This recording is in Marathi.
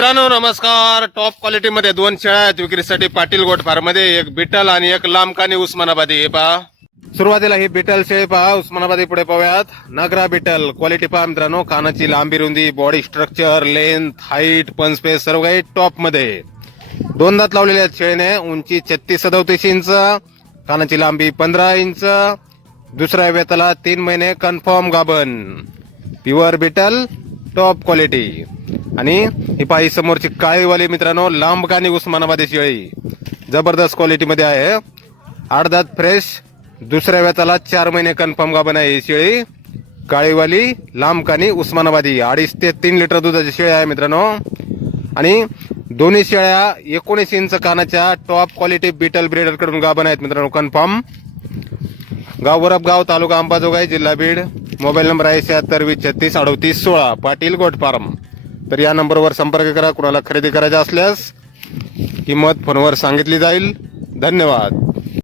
मित्रांनो नमस्कार. टॉप क्वालिटीमध्ये दोन शेळ्या आहेत विक्रीसाठी पाटील गोट एक बिटल आणि एक लांबकानी उस्मानाबादी. हे पहा. सुरुवातीला ही बिटल शेळी पहा. उस्मानाबादी पुढे पाहूयात. नगरा बिटल. क्वालिटी पहा मित्रांनो. कानाची लांबी रुंदी बॉडी स्ट्रक्चर लेंथ हाईट पंचपेस सर्व काही टॉपमध्ये. दोन दात लावलेले आहेत शेळीने. उंची छत्तीस सदोतीस इंच कानाची लांबी पंधरा इंच. दुसऱ्या वेताला तीन महिने कन्फर्म गाभण. प्युअर बिटल टॉप क्वालिटी आणि ही पाही समोरची काळीवाली मित्रांनो लांब कानी उस्मानाबादी शेळी जबरदस्त क्वालिटीमध्ये आहे. अर्धात फ्रेश दुसऱ्या वेताला चार महिने कन्फर्म गाभण आहे ही शेळी. काळीवाली लांब कानी उस्मानाबादी अडीच ते तीन लिटर दुधाची शेळी आहे मित्रांनो. आणि दोन्ही शेळ्या एकोणीस इंच कानाच्या टॉप क्वालिटी बिटल ब्रेडरकडून गाभण आहेत मित्रांनो कन्फर्म गाव वरपगाव तालुका अंबाजोगाई जिल्हा बीड. मोबाईल नंबर आहे शहात्तर वीस छत्तीस अडतीस सोळा. Patil goat farm. तर या नंबरवर संपर्क करा. कुणाला खरेदी करायचा असल्यास किंमत फोनवर सांगितली जाईल. धन्यवाद.